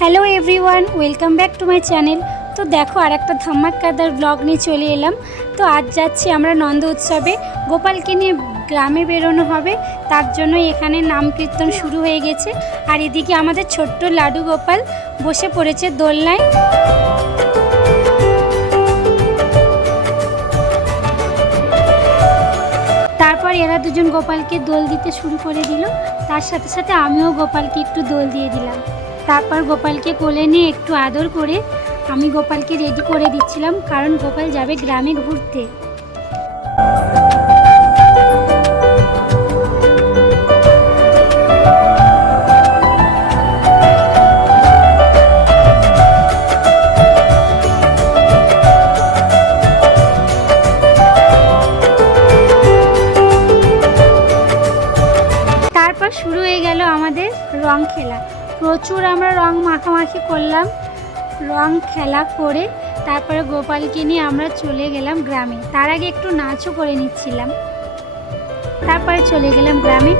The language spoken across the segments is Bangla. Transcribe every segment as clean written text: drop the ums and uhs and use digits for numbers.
Hello everyone, welcome back to my channel. তো দেখো আর একটা ধামাকাদার ব্লগ নিয়ে চলে এলাম। তো আজ যাচ্ছি আমরা নন্দ উৎসবে। গোপালকে নিয়ে গ্রামে বেরোনো হবে, তার জন্য এখানে নাম কীর্তন শুরু হয়ে গেছে। আর এদিকে আমাদের ছোট্ট লাডু গোপাল বসে পড়েছে দোলনায়। তারপর এরা দুজন গোপালকে দোল দিতে শুরু করে দিল। তার সাথে সাথে আমিও গোপালকে একটু দোল দিয়ে দিলাম। তারপর গোপালকে কোলে নিয়ে একটু আদর করে আমি গোপালকে রেডি করে দিচ্ছিলাম, কারণ গোপাল যাবে গ্রামে ঘুরতে। তারপর শুরু হয়ে গেল আমাদের রং খেলা। প্রচুর আমরা রং মাখামাখি করলাম। রং খেলা করে তারপরে গোপালকে নিয়ে আমরা চলে গেলাম গ্রামে। তার আগে একটু নাচও করে নিচ্ছিলাম। তারপরে চলে গেলাম গ্রামে।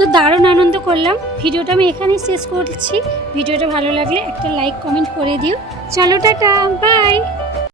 তো দারুণ আনন্দ করলাম। ভিডিওটা আমি এখানেই শেষ করছি। ভিডিওটা ভালো লাগলে একটা লাইক কমেন্ট করে দিও। চলো টাটা, বাই।